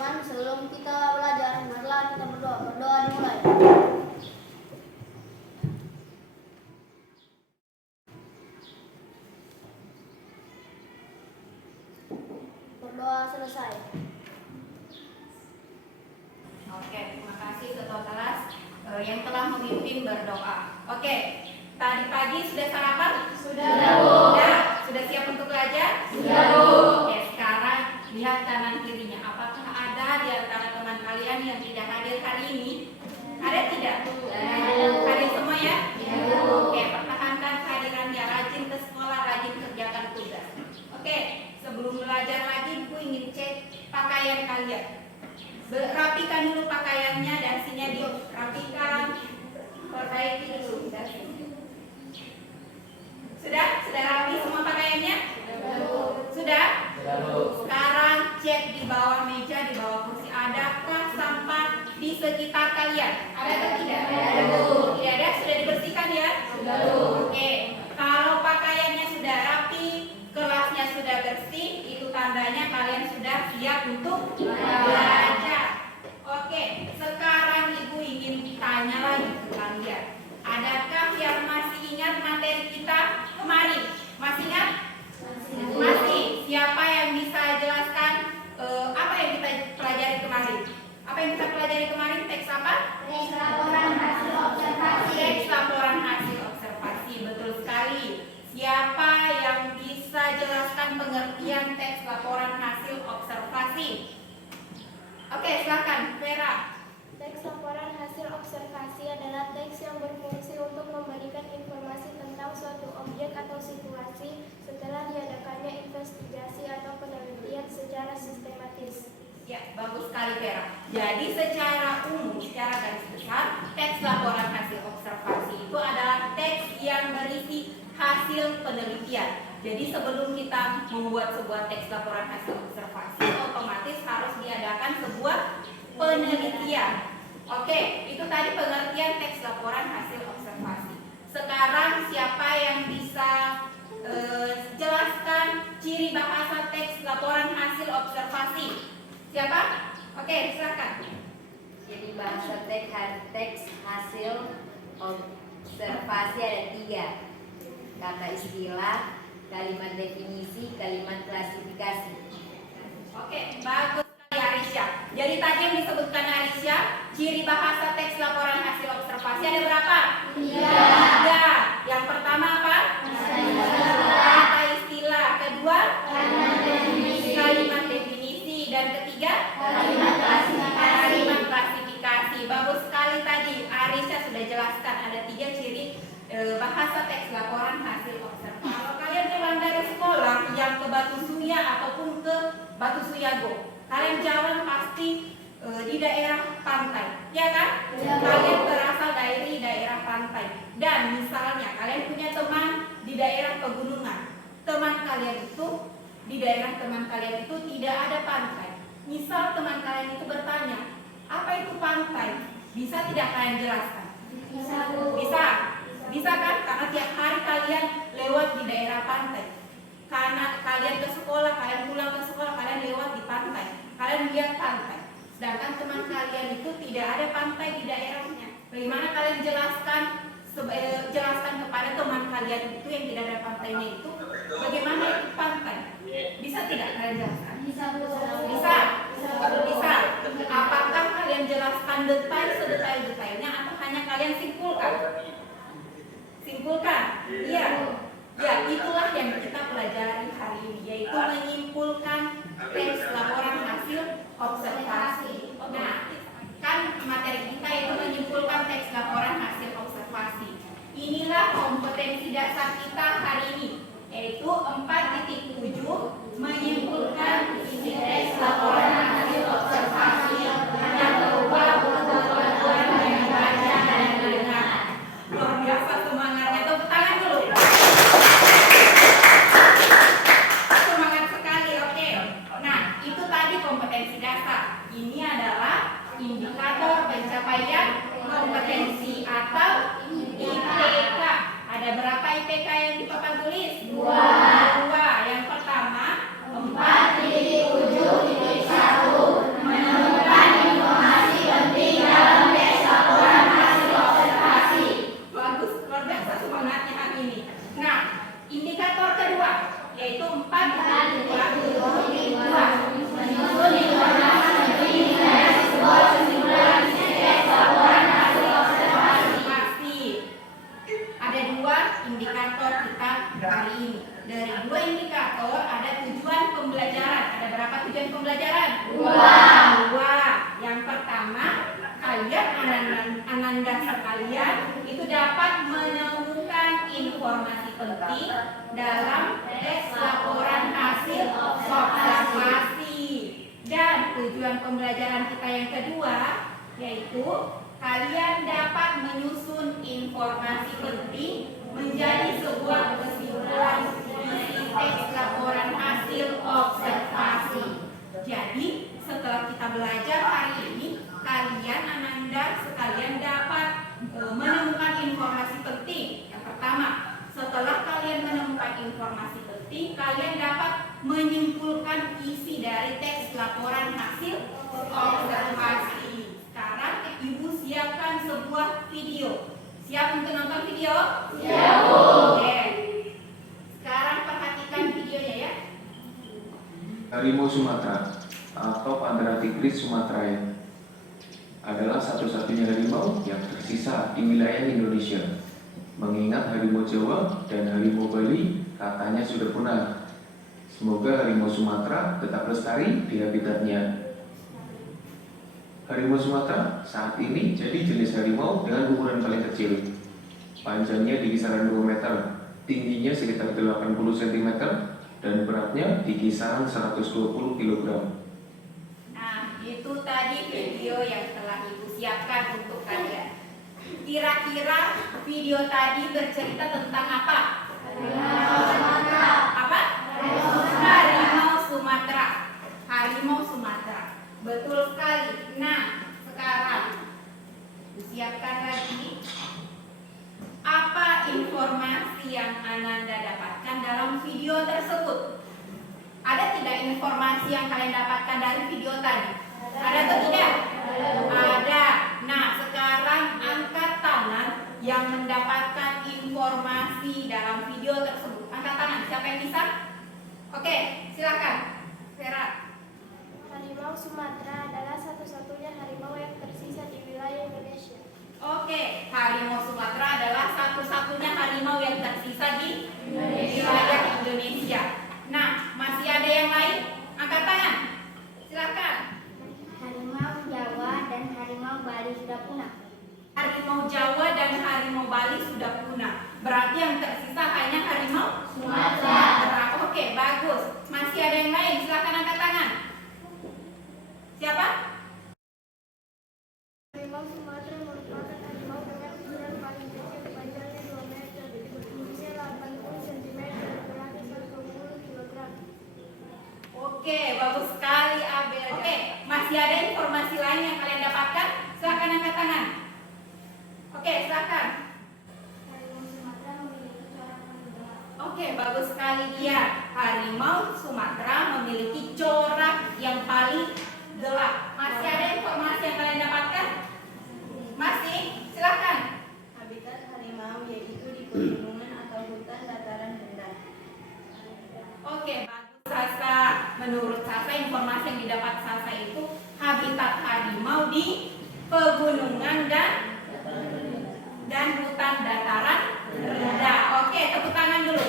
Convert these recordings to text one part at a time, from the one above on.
teman-teman, sebelum kita belajar, marilah kita berdoa. Berdoa dimulai. Berdoa selesai. Oke, terima kasih Ketua kelas yang telah memimpin berdoa. Oke, tadi pagi sudah sarapan? Sudah, Bu. Sudah siap untuk belajar? Sudah, Bu. Oke, sekarang lihat kanan kirinya. Apakah ada di antara teman kalian yang tidak hadir hari ini? Ada tidak? Hadir semua ya? Oke, pertahankan kehadirannya. Rajin ke sekolah, rajin kerjakan tugas. Oke, sebelum belajar lagi, Bu ingin cek pakaian kalian. Rapikan dulu pakaiannya, dasinya dirapikan, perbaiki dulu dasinya. Sudah rapi semua pakaiannya? Sudah? Sekarang cek di bawah meja, di bawah kursi, adakah sampah di sekitar kalian? Ada atau tidak? Ada, Bu. Tidak ada, sudah dibersihkan ya? Sudah, Bu. Oke, kalau pakaiannya sudah rapi, kelasnya sudah bersih, itu tandanya kalian sudah siap untuk belajar. Oke, sekarang Ibu ingin tanya lagi ke kalian. Adakah yang masih ingat materi kita kemarin? Masih ingat? Masih. Siapa yang bisa jelaskan apa yang kita pelajari kemarin? Apa yang kita pelajari kemarin? Teks apa? Teks laporan hasil observasi. Teks laporan hasil observasi, betul sekali. Siapa yang bisa jelaskan pengertian teks laporan hasil observasi? Oke, silakan, Vera. Teks laporan hasil observasi adalah teks yang berfungsi untuk memberikan informasi tentang suatu objek atau situasi setelah diadakannya investigasi atau penelitian secara sistematis. Ya, bagus sekali Vera. Jadi secara umum, secara garis besar, teks laporan hasil observasi itu adalah teks yang berisi hasil penelitian. Jadi sebelum kita membuat sebuah teks laporan hasil observasi, otomatis harus diadakan sebuah penelitian. Oke, itu tadi pengertian teks laporan hasil observasi. Sekarang siapa yang bisa jelaskan ciri bahasa teks laporan hasil observasi? Siapa? Oke, silakan. Jadi bahasa teks hasil observasi ada 3. Kata istilah, kalimat definisi, kalimat klasifikasi. Oke, bagus sekali Arisya. Jadi tadi yang disebutkan Arisya, ciri bahasa teks laporan hasil observasi ada berapa? 3. Yang pertama apa? Kata istilah. Kedua? Kalimat definisi. Dan ketiga? Kalimat klasifikasi. Bagus sekali tadi. Arisya sudah jelaskan ada 3 ciri bahasa teks laporan hasil observasi. Kalau kalian pulang dari sekolah yang ke Batu Suya ataupun ke Batu Suyago, kalian jalan pasti di daerah pantai, ya kan? Kalian berasal dari daerah pantai. Dan misalnya kalian punya teman di daerah pegunungan, teman kalian itu di daerah teman kalian itu tidak ada pantai. Misal teman kalian itu bertanya, apa itu pantai? Bisa tidak kalian jelaskan? Bisa kan? Karena tiap hari kalian lewat di daerah pantai. Karena kalian ke sekolah, kalian pulang ke sekolah, kalian lewat di pantai. Kalian lihat pantai. Sedangkan teman kalian itu tidak ada pantai di daerahnya. Bagaimana kalian jelaskan kepada teman kalian itu yang tidak ada pantainya itu, bagaimana itu pantai? Bisa tidak kalian jelaskan? Bisa. Apakah kalian jelaskan sedetail-detailnya atau hanya kalian simpulkan? Iya. Ya, itulah yang kita pelajari hari ini, yaitu menyimpulkan teks laporan hasil observasi. Nah, kan materi kita itu menyimpulkan teks laporan hasil observasi. Inilah kompetensi dasar kita hari ini, yaitu 4.7 menyimpulkan isi teks laporan hasil observasi yang berupa pengetahuan yang baca dan mendengar. Luar biasa semangatnya, tepuk tangan dulu. Semangat sekali, oke. Nah, itu tadi kompetensi dasar. Ini adalah indikator pencapaian kompetensi atau IPK. Ada berapa IPK yang di papan tulis? 2. Yang pertama 4.7.1 menurut tujuan pembelajaran? Dua. Yang pertama, kalian Ananda sekalian itu dapat menemukan informasi penting dalam teks laporan hasil observasi. Dan tujuan pembelajaran kita yang kedua yaitu kalian dapat menyusun informasi penting menjadi sebuah kesimpulan isi teks laporan hasil observasi. Jadi setelah kita belajar hari ini, kalian Ananda sekalian dapat menemukan informasi penting. Yang pertama, setelah kalian menemukan informasi penting, kalian dapat menyimpulkan isi dari teks laporan hasil observasi. Sekarang Ibu siapkan sebuah video. Siap untuk nonton video? Siap, Bu. Oke. Sekarang perhatikan videonya ya. Harimau Sumatera atau Panthera tigris sumatrae adalah satu-satunya harimau yang tersisa di wilayah Indonesia. Mengingat harimau Jawa dan harimau Bali katanya sudah punah. Semoga harimau Sumatera tetap lestari di habitatnya. Harimau Sumatera saat ini jadi jenis harimau dengan ukuran paling kecil. Panjangnya di kisaran 2 meter, tingginya sekitar 80 cm, dan beratnya di kisaran 120 kg. Nah, itu tadi video yang telah Ibu siapkan untuk kalian. Kira-kira video tadi bercerita tentang apa? Apa? Harimau Sumatera. Harimau Sumatera. Betul sekali. Nah, sekarang siapkan lagi. Apa informasi yang Ananda dapatkan dalam video tersebut? Ada tidak informasi yang kalian dapatkan dari video tadi? Ada atau tidak? Ada. Nah, sekarang angkat tangan yang mendapatkan informasi dalam video tersebut. Angkat tangan. Siapa yang bisa? Oke, silakan. Vera. Harimau Sumatera adalah satu-satunya harimau yang tersisa di wilayah Indonesia. Oke, harimau Sumatera adalah satu-satunya harimau yang tersisa di wilayah Indonesia. Nah, masih ada yang lain? Angkat tangan. Silakan. Harimau Jawa dan harimau Bali sudah punah. Harimau Jawa dan harimau Bali sudah punah. Berarti yang tersisa hanya harimau Sumatera. Oke, bagus. Masih ada yang lain? Silakan angkat tangan. Siapa? Harimau Sumatera merupakan harimau dengan ukuran paling kecil, panjangnya 2 meter, tingginya 80 cm, dan beratnya 120 kg. Oke, bagus sekali Abel. Oke, masih ada informasi lain yang kalian dapatkan? Silakan angkat tangan. Oke, silakan. Harimau Sumatera memiliki corak yang gelap. Oke, bagus sekali dia. Harimau Sumatera memiliki corak yang paling gelap. Masih ada informasi yang kalian dapatkan? Masih? Silakan. Habitat harimau yaitu di pegunungan atau hutan dataran rendah. Oke, bagus Sasa. Menurut Sasa, informasi yang didapat Sasa itu habitat harimau di pegunungan dan hutan dataran rendah. Oke, tepuk tangan dulu.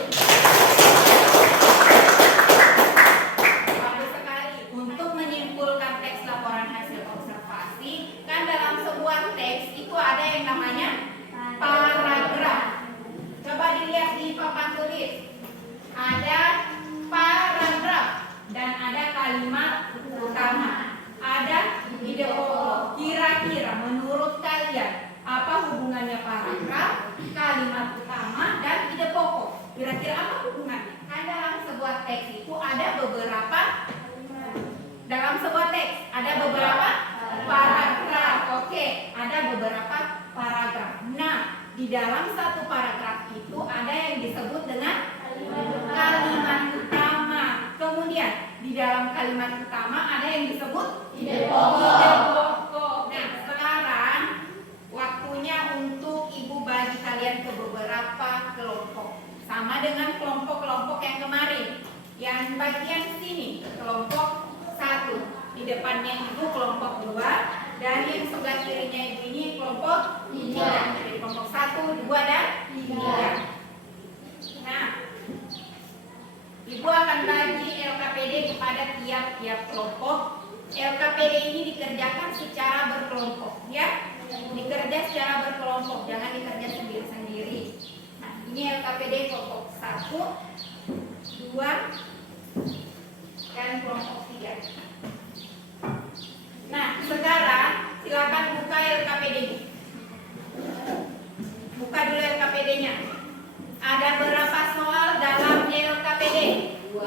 Bagus sekali. Untuk menyimpulkan teks laporan hasil observasi, kan dalam sebuah teks itu ada yang namanya paragraf. Coba dilihat di papan tulis. Ada paragraf dan ada kalimat utama. Ada ide pokok. Kira-kira menurut kalian apa hubungannya paragraf, kalimat utama, dan ide pokok? Kira-kira apa hubungannya? Kan dalam sebuah teks itu ada beberapa paragraf. Oke, ada beberapa paragraf. Nah, di dalam satu paragraf itu ada yang disebut dengan kalimat utama. Kemudian di dalam kalimat utama ada yang disebut ide pokok. Nah, sekarang waktunya untuk Ibu bagi kalian ke beberapa kelompok. Sama dengan kelompok-kelompok yang kemarin. Yang bagian sini kelompok 1. Di depannya Ibu kelompok 2. Dan yang sebelah kirinya Ibu ini kelompok 3. Jadi kelompok 1, 2, dan 3. Nah, Ibu akan bagi LKPD kepada tiap-tiap kelompok. LKPD ini dikerjakan secara berkelompok, ya. Dikerja secara berkelompok, jangan dikerja sendiri-sendiri. Nah, ini LKPD kelompok 1, 2, dan kelompok 3. Nah, sekarang silakan buka LKPD-nya. Buka dulu LKPD-nya. Ada berapa soal dalam LKPD? 2.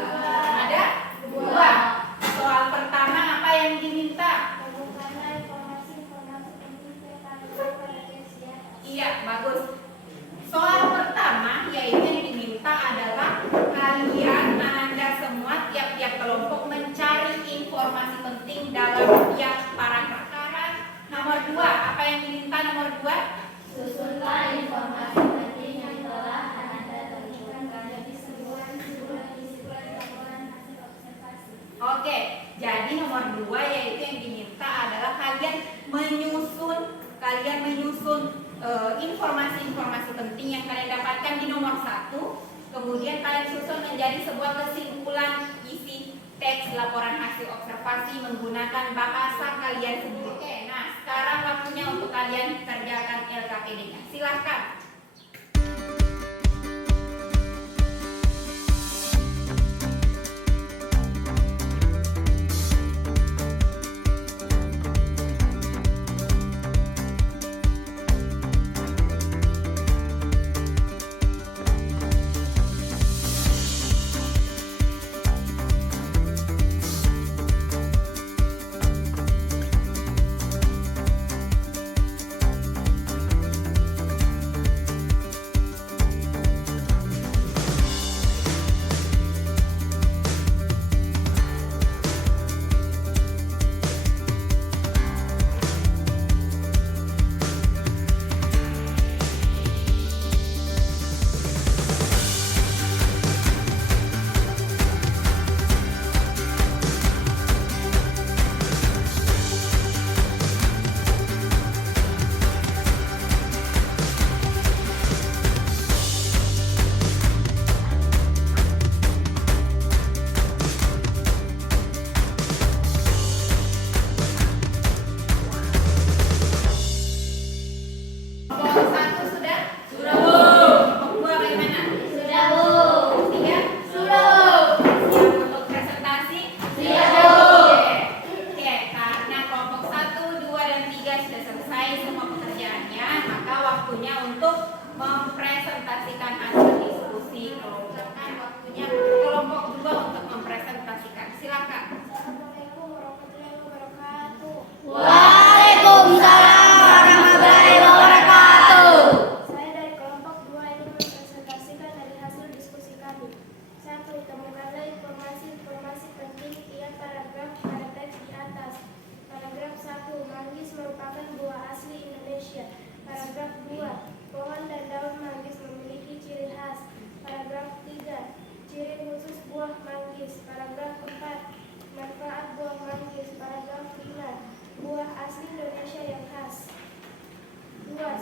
Ada? 2. Soal pertama apa yang diminta? Temukanlah informasi-informasi penting tentang pada teks di atas. Iya, bagus. Soal pertama yaitu yang diminta adalah kalian Anda semua tiap-tiap kelompok mencari informasi penting dalam tiap paragraf. Nomor 2, apa yang diminta nomor 2? Susunlah informasi penting yang telah Anda temukan menjadi sebuah kesimpulan laporan hasil observasi. Oke, jadi nomor 2 yaitu yang diminta adalah kalian menyusun informasi-informasi penting yang kalian dapatkan di nomor 1. Kemudian kalian susun menjadi sebuah kesimpulan isi teks laporan hasil observasi menggunakan bahasa kalian sendiri. Oke, nah sekarang waktunya untuk kalian kerjakan LKPD-nya. Silahkan.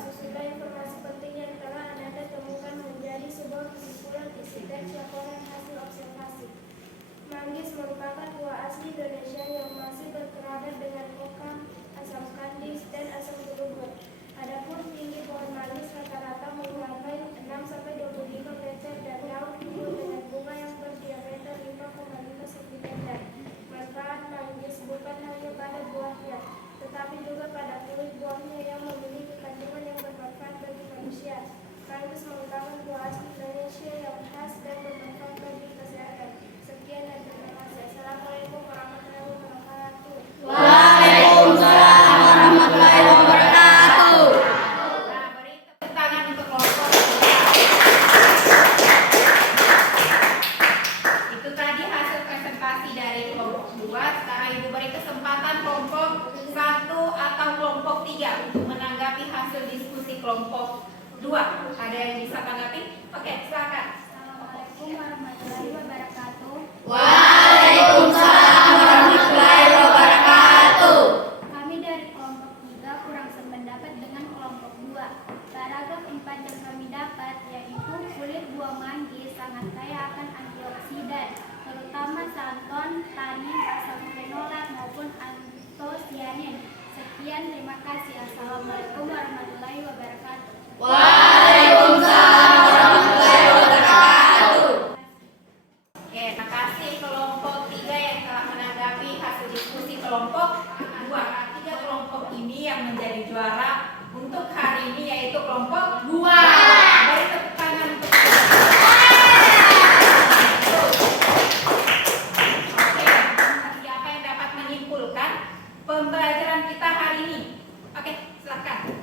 Susunlah informasi penting yang telah Anda temukan menjadi sebuah kesimpulan isi teks laporan hasil observasi. Manggis merupakan buah asli Indonesia yang masih berkerabat dengan kokam, asam kandis, dan asam gulugur. Adapun tinggi pohon manggis rata-rata mencapai 6-25 meter dan daun tumbuh dengan bunga yang berdiameter 5,5 cm. Manfaat manggis bukan hanya pada buahnya, tetapi juga pada kulit buahnya yang memiliki kandungan yang bermanfaat bagi manusia. Manggis merupakan buah asli Indonesia yang khas dan bermanfaat bagi kesehatan. Sekian dan terima kasih. Assalamualaikum warahmatullahi wabarakatuh. Waalaikumsalam warahmatullahi wabarakatuh. Nah, beri tepuk tangan untuk kelompok. Itu tadi hasil presentasi dari kelompok 2. Sekarang Ibu beri kesempatan kelompok 1 atau kelompok 3 untuk menanggapi hasil diskusi kelompok 2. Ada yang bisa tanggapi? Oke, silakan. Assalamualaikum warahmatullahi wabarakatuh. Waalaikumsalam warahmatullahi wabarakatuh. Kami dari kelompok 3 kurang sependapat dengan kelompok 2. Paragraf 4 yang kami dapat yaitu kulit buah manggis sangat kaya akan antioksidan. Waalaikumsalam warahmatullahi wabarakatuh. Oke, terima kasih kelompok 3 yang telah menanggapi hasil diskusi kelompok 2. 3 kelompok ini yang menjadi juara untuk hari ini yaitu kelompok 2. Beri tepuk tangan untuk Oke, siapa yang dapat menyimpulkan pembelajaran kita hari ini? Oke, silakan.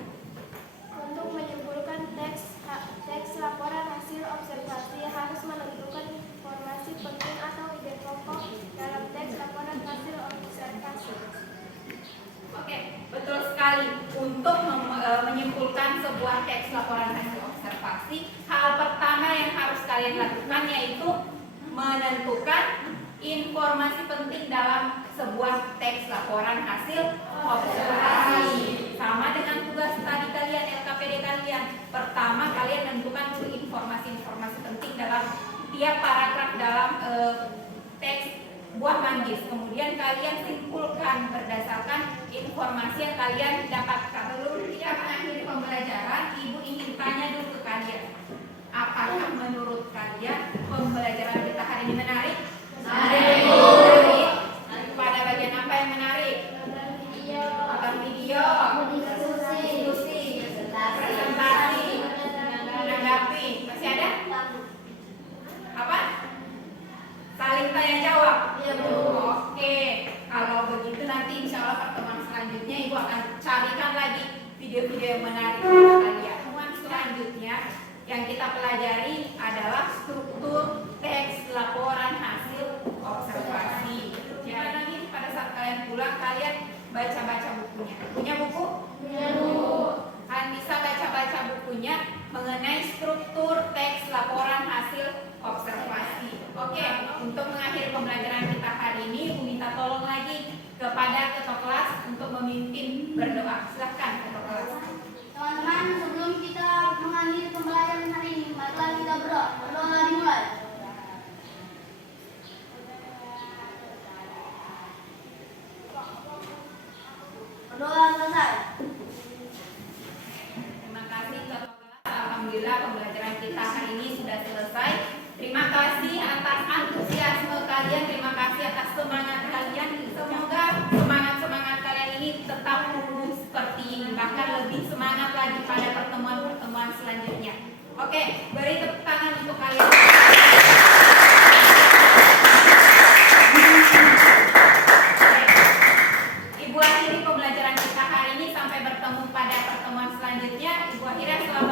Untuk menyimpulkan teks laporan hasil observasi harus menentukan informasi penting atau ide pokok dalam teks laporan hasil observasi. Oke, betul sekali. Untuk menyimpulkan sebuah teks laporan hasil observasi, hal pertama yang harus kalian lakukan yaitu menentukan informasi penting dalam sebuah teks laporan hasil observasi. Sama dengan tugas tadi kalian, LKPD kalian. Pertama, kalian menentukan dulu informasi-informasi penting dalam tiap paragraf dalam teks buah manggis. Kemudian kalian simpulkan berdasarkan informasi yang kalian dapatkan. Sebelum kita mengakhiri pembelajaran, Ibu ingin tanya dulu ke kalian. Apakah menurut kalian pembelajaran kita hari ini menarik? Menarik. Pada bagian apa yang menarik? Nonton video, diskusi, presentasi, menanggapi. Masih ada? Apa? Saling tanya jawab. Iya, Bu. Oke, kalau begitu nanti insya Allah pertemuan selanjutnya Ibu akan carikan lagi video-video yang menarik untuk kalian. Pertemuan selanjutnya yang kita pelajari adalah struktur teks laporan hasil observasi. Gimana nih pada saat kalian pulang kalian baca-baca bukunya? Punya buku? Punya buku. Kalian bisa baca-baca bukunya mengenai struktur teks laporan hasil observasi. Oke, untuk mengakhiri pembelajaran kita hari ini, Ibu minta tolong lagi kepada ketua kelas untuk memimpin berdoa. Silahkan ketua kelas. Teman-teman, sebelum kita mengakhiri pembelajaran hari ini, marilah kita berdoa. Berdoa dimulai. Berdoa selesai. Terima kasih ketua kelas. Alhamdulillah pembelajaran kita hari ini sudah selesai. Terima kasih atas antusiasme kalian, terima kasih atas semangat kalian. Semoga semangat kalian ini tetap tumbuh seperti ini, bahkan lebih semangat lagi pada pertemuan-pertemuan selanjutnya. Oke, beri tepuk tangan untuk kalian. Ibu akhiri pembelajaran kita hari ini, sampai bertemu pada pertemuan selanjutnya. Ibu akhirnya selamat